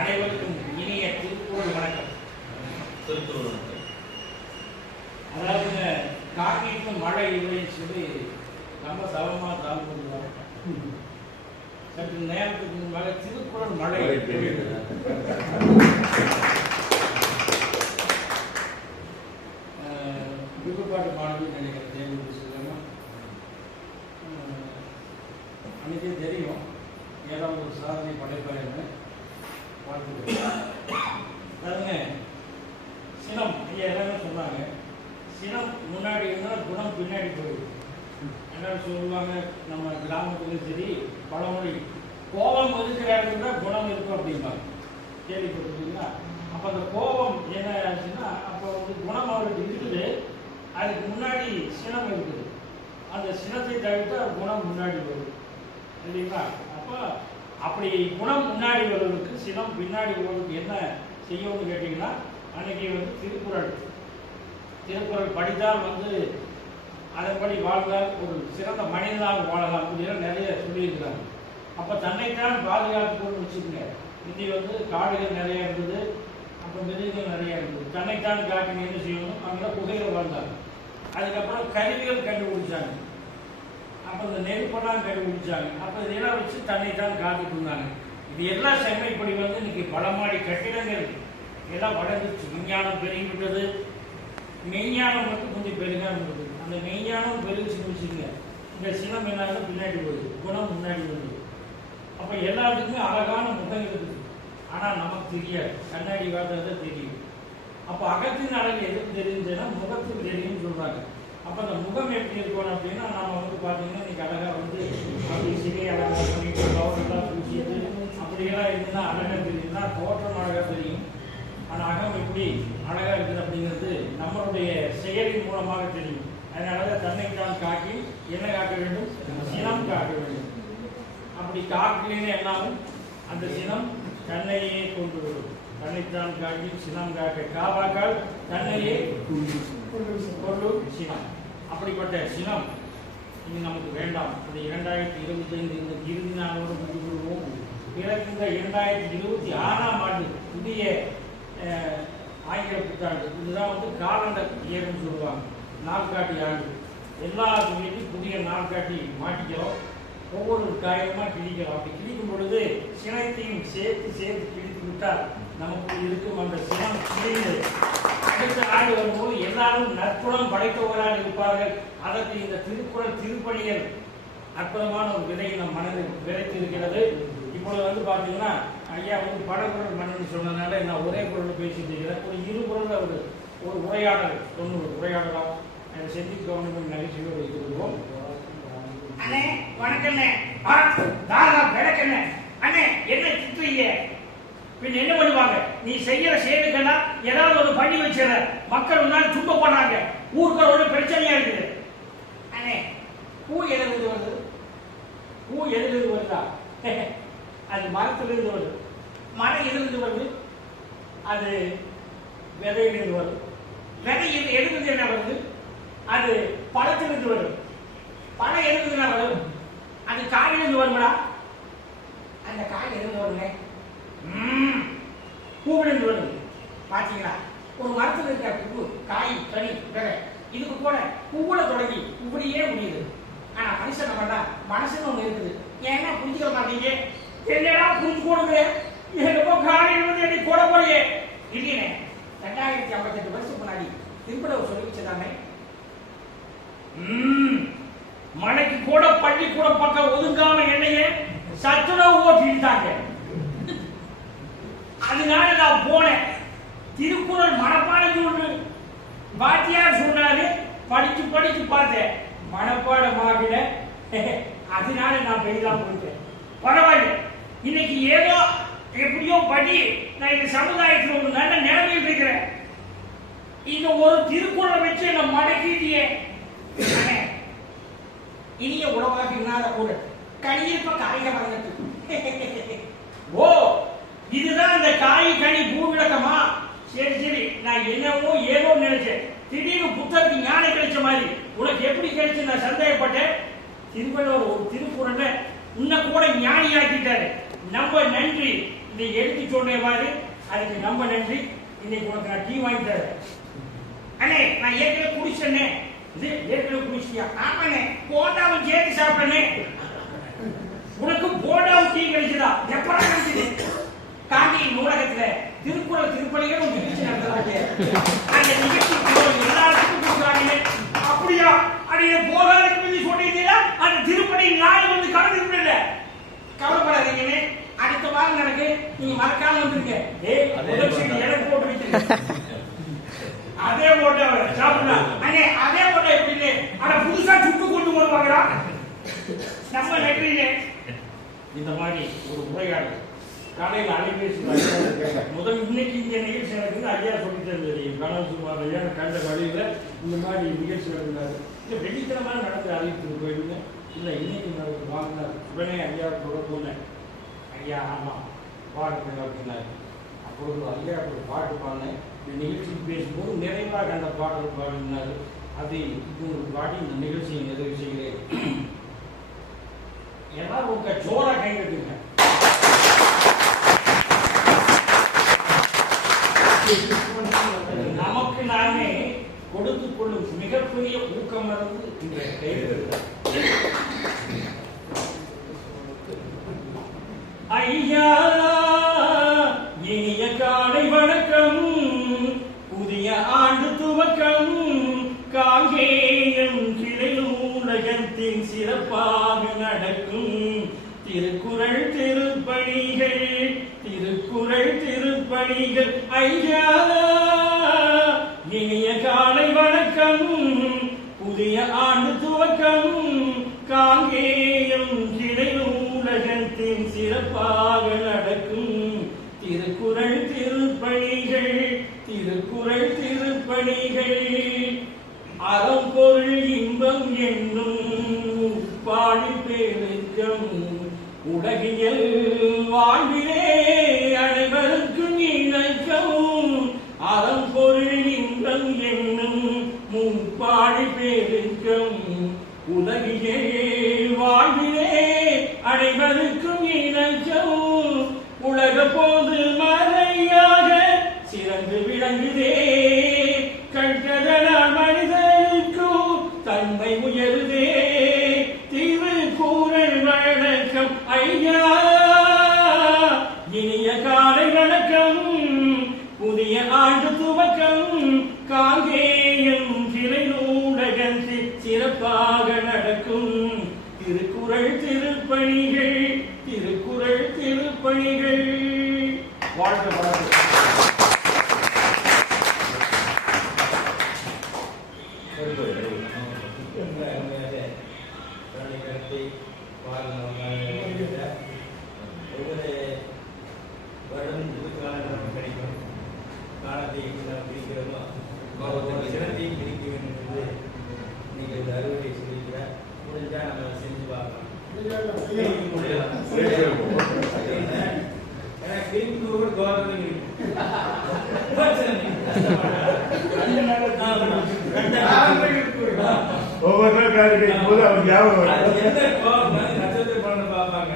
அனைவருக்கும் இனிய திருக்குறள் வணக்கம். திருக்குறள் வணக்கம். அதாவது காக்கிட்டு மழை இல்லைன்னு சொல்லி ரொம்ப தவமாக தாழ்ந்துள்ளார். சற்று நேரத்துக்கு முன்பாக திருக்குறள் மழை விருப்பாட்டு மாணவி நினைக்கிறேன். தேர்வு சொல்லமா அன்றைக்கே தெரியும் ஏதாவது ஒரு சாதனை படைப்பாருன்னு வாழ்த்துக்கிறேன். அதாவதுங்க சினம் ஐயா எல்லாமே சொன்னாங்க. சினம் முன்னாடி இருந்தால் குணம் பின்னாடி போயிடும். எல்லாரும் சொல்லுவாங்க நம்ம கிராமத்துலையும் சரி பழமொழி கோபம் இருக்கிறாருன்னா குணம் இருக்கும் அப்படிம்பாங்க. கேள்விப்பட்டிருக்கீங்களா? அப்போ அந்த கோபம் என்ன ஆச்சுன்னா அப்போ வந்து குணம் அவருக்கு இருக்குது, அதுக்கு முன்னாடி சினம் இருக்குது. அந்த சினத்தை தவிர்த்து குணம் முன்னாடி வரும் இல்லைங்களா? அப்போ அப்படி குணம் முன்னாடி வருவதற்கு சினம் பின்னாடி வருவதற்கு என்ன செய்யணும்னு கேட்டிங்கன்னா அன்றைக்கி வந்து திருக்குறள் படித்தால் வந்து அதன்படி வாழ்ந்தால் ஒரு சிறந்த மனிதனாக வாழலாம் அப்படின்னு நிறைய சொல்லியிருக்கிறாங்க. அப்போ தன்னைத்தான் பாதுகாத்துக்கணும்னு வச்சுக்கோங்க. இன்றைக்கி வந்து காடுகள் நிறைய இருந்தது, அப்புறம் மிருகங்கள் நிறைய இருந்தது. தன்னைத்தான் காட்டி என்ன செய்யணும், அங்கே குகையில் வாழ்ந்தாங்க. அதுக்கப்புறம் கருவிகள் கண்டுபிடிச்சாங்க. அப்போ இந்த நெருப்பெல்லாம் கண்டுபிடிச்சாங்க. அப்போ இதெல்லாம் வச்சு தன்னைத்தான் காத்துட்டு இருந்தாங்க. இது எல்லாம் செம்மைப்படி வந்து இன்னைக்கு பலமாடி கட்டிடங்கள் எல்லாம் வளர்ந்துச்சு. விஞ்ஞானம் பெருகிவிட்டது, மெய்ஞானம் மட்டும் கொஞ்சம் பெருகாக இருந்தது. அந்த மெய்ஞானம் பெருகுச்சுன்னு வச்சுக்கோங்க. இந்த சினம் என்னாலும் பின்னாடி வருது, குணம் முன்னாடி வருது. அப்போ எல்லாத்துக்குமே அழகான முகம் இருக்குது, ஆனால் நமக்கு தெரியாது. கண்ணாடி பார்த்தா தெரியும். அப்போ அகத்தின் அழகு எதுக்கு தெரியுதுன்னா முகத்துக்கு தெரியும்னு சொல்கிறாங்க. அப்போ அந்த முகம் எப்படி இருக்கணும் அப்படின்னா நாம் வந்து பார்த்தீங்கன்னா இன்னைக்கு அழகாக வந்து அப்படி சிகை அழகாக பண்ணிட்டு பவுடர்லாம் பூசிட்டு அப்படியெல்லாம் இருந்தால் அழகாக தெரியுதுன்னா தோற்றம் அழகாக தெரியும். ஆனால் அகம் எப்படி அழகாக இருக்குது அப்படிங்கிறது நம்மளுடைய செயலின் மூலமாக தெரியும். அதனால தான் தன்னைத்தான் காக்கி என்ன காக்க வேண்டும், சினம் காக்க வேண்டும். அப்படி காக்கலின்னு என்னாலும் அந்த சினம் தன்னையே கொண்டு வரும். தன்னைத்தான் காக்கி சினம் காக்க காவாக்கால் தன்னையே கொள்ளும் சினம். அப்படிப்பட்ட சினம் இனி நமக்கு வேண்டாம். அது 2025 இந்த இறுதி நாளோடு முடிவு கொள்வோம். பிறகு இந்த 2026ஆம் ஆண்டு புதிய ஆங்கில புத்தாண்டு, இதுதான் வந்து காலண்டர் இயர்னு சொல்லுவாங்க, நாள்காட்டி ஆண்டு. எல்லா வீட்லையும் புதிய நாள்காட்டி மாட்டிக்கிறோம், ஒவ்வொரு காயமாக கிழிக்கிறோம். அப்படி கிழிக்கும் பொழுது சினத்தையும் சேர்த்து கிழித்து விட்டால் நமக்கு இருக்கும் அந்த சினம் கிழிந்து அடுத்த ஆண்டு வரும்போது எல்லாரும் நற்குணம் படைத்தவராக இருப்பார்கள். அதற்கு இந்த திருக்குறள் திருப்பணிகள் அற்புதமான ஒரு விதையை நம் மனதில் விதைத்து இருக்கிறது. இப்பொழுது வந்து பார்த்தீங்கன்னா ஐயா வந்து படக்குறள் மன்னன் சொன்னதுனால நான் ஒரே குரல் பேசிட்டு இருக்கிறேன். ஒரு இருபுறல் ஒரு உரையாடல் உரையாடலாம் செஞ்சு கவர்மெண்ட் நகைச்சுவை வைத்திருக்கோம். அண்ணே வணக்கண்ணே, விளக்கண்ணே, அண்ணே என்ன திட்டுறீங்க? பின் என்ன பண்ணுவாங்க? நீ செய்யற செயலுக்கெல்லாம் ஏதாவது ஒரு பண்ணி வச்சிட மக்கள் முன்னாடி துன்பப்படுறாங்க, ஊர்களோட பிரச்சனையா இருக்குது. அண்ணே பூ எழுதுறது வருது, பூ எழுதுறது வருதா? அது மரத்திலிருந்து வருது. மரம் எதிர்ந்து வருது, அது விதையிலிருந்து வருது. விதை எதிர்ந்து என்ன வருது, அது பழத்திலிருந்து வருது. பழம் எதிர்ந்து என்ன வருது, அது காயிலிருந்து வருங்களா? அந்த காய் எதிர்ந்து வருங்க, பூவிலிருந்து வருது. பார்த்தீங்களா? ஒரு மரத்தில் இருக்கிற பூ, காய், கனி, விதை இதுக்கு கூட பூவுல தொடங்கி இப்படியே முடியுது. ஆனா மனுஷன் நம்மளா மனசுன்னு ஒண்ணு இருக்குது. ஏன்னா புரிஞ்சுக்க மாட்டீங்க? என்னடா புரிஞ்சு கொடுங்க, என்னப்போ காலையில் வந்து என்னை கூட போறியே இல்லையே. 2058 வருஷத்துக்கு முன்னாடி திருப்படவு சொல்லி வச்சதானே, மலைக்கு கூட பள்ளிக்கூட பக்கம் ஒதுங்காம என்னையே சத்துணவு ஓட்டிட்டாங்க. அதனால நான் போனேன். திருக்குறள் மனப்பாடம் ஒன்று வாத்தியார் சொன்னாரு, படிச்சு பார்த்தேன், மனப்பாடமாகல. அதனால நான் பெரிதான் போயிட்டேன். பரவாயில்ல, இன்னைக்கு ஏதோ எப்படியோ படி நான் இந்த சமுதாயத்தில் ஒரு நல்ல நிலைமையில் இருக்கிறேன். இந்த ஒரு திருக்குறளை வச்சு என்ன மடக்கிட்டியே. இனிய உணவாக இல்லாத கூட கனியிருப்ப காய்க வழங்கத்து. ஓ, இதுதான் அந்த காய் கனி பூவிளக்கமா? சரி, நான் என்னவோ ஏதோ நினைச்சேன். திடீர்னு புத்தகத்துக்கு ஞானம் கிடைச்ச மாதிரி உனக்கு எப்படி கிடைச்சு நான் சந்தேகப்பட்டேன். திருவள்ளுவர் ஒரு திருக்குறளை உன்னை கூட ஞானியாக்கிட்டாரு. நம்ம நன்றி. இதை எடுத்து சொன்ன மாதிரி அதுக்கு நம்ம நன்றி. இன்னைக்கு உனக்கு நான் டீ வாங்கி தரேன். அண்ணே நான் ஏற்கனவே குடிச்சேனே. இது ஏற்கனவே குடிச்சியா? ஆமாண்ணே போண்டாவும் சேர்த்து சாப்பிட்டனே. உனக்கு போண்டாவும் டீ கிடைச்சதா? எப்படா கிடைச்சது? காந்தி நூலகத்துல திருக்குறள் திருப்பணிகள் ஒரு நிகழ்ச்சி நடத்துறாங்க. அந்த நிகழ்ச்சி எல்லாருக்கும் கொடுக்குறாங்க. அப்படியா? அடைய போகாதுக்கு சொல்லிட்டீங்களா? அந்த திருப்பணி நாளை வந்து கலந்து விடல. கவலைப்படாதீங்கன்னு அடுத்த வாரம் நடக்கு. நீங்க மறக்காம வந்துருங்க. எனக்கு போட்டு வைக்கிறேன். அதே போட்டோ சாப்பிடா அண்ணே, அதே போட்டோ எப்படி இல்லை? ஆனா புதுசா சுட்டு கொண்டு வருவாங்களா? நம்ம நெற்றிலே இந்த மாதிரி ஒரு உரையாடல் காலையில் அலைபேசி முதல் இன்னைக்கு இந்த நிகழ்ச்சி நடக்குது. ஐயா சொல்லி தந்தது கணவன் சுமார் ஐயா கண்ட வழியில இந்த மாதிரி நிகழ்ச்சி நடந்தாரு. இல்லை வெள்ளிக்கிழமை நடந்து அறிவித்து போயிடுங்க. இல்லை இன்னைக்கு நடந்து வாங்கினார். உடனே ஐயா கூட போனேன். ஐயா ஆமாம் பாடுங்க அப்படின்னாரு. அப்பொழுது ஐயா ஒரு பாட்டு பாடினேன். இந்த நிகழ்ச்சி பேசும்போது நிறைவாக அந்த பாடல் பாடினார். அதை இப்போ ஒரு பாடி இந்த நிகழ்ச்சியை நிறைவு செய்கிறேன். எல்லாரும் உங்க ஜோரா கை கட்டுங்க. நமக்கு நாமே கொடுத்து கொள்ளும் மிகப்பெரிய ஊக்கம் மருந்து இந்த கைகள். ஐயா இனிய காலை வணக்கம். புதிய ஆண்டு துவக்கம். காங்கேயம் கிளை நூலகத்தின் சிறப்பாக நடக்கும் திருக்குறள் திருப்பணிகள். திருக்குறள் திருப்பணிகள். ஐயா இனிய காலை வணக்கம். புதிய ஆண்டு துவக்கம். காங்கேயம் கிளை நூலகத்தின் சிறப்பாக நடக்கும் திருக்குறள் திருப்பணிகள். திருக்குறள் திருப்பணிகள். அறம் பொருள் இன்பம் என்னும் பாடி பெருக்கம். உலகியல் வாழ்விலே அனைவருக்கும் இணக்கம். அறம் பொருள் இன்பம் என்னும் முப்பாடி பெருக்கம். உலகியல் வாழ்விலே அனைவருக்கும் இணக்கம். உலக போது மறையாக சிறந்து விளங்குதே. கண்டதனால் மனிதனுக்கும் தன்மை உயருதே. திருக்குறள் வணக்கம். ஐயா இனிய காலை வணக்கம். புதிய ஆண்டு துவக்கம். காங்கேயம் கிளை நூலகத்தில் சிறப்பாக நடக்கும் திருக்குறள் திருப்பணிகள். திருக்குறள் திருப்பணிகள். வாழ்க வளர்க. ஒவ்வொரு வருடம் புதுக்காலம் கிடைக்கும். காலத்தை பிரிக்கிறதோ சிறந்தை பிரிக்க வேண்டும் என்று நீங்கள் இந்த அறுவடை சொல்லிக்கிற முடிஞ்சா நம்ம செஞ்சு பார்க்கலாம். ஏன்னா கிரிக்கு கூட கவர்மெண்ட் ஒவ்வொரு காரியம் போது அவர் ஞாபகம் நட்சத்திர பலனை பார்ப்பாங்க.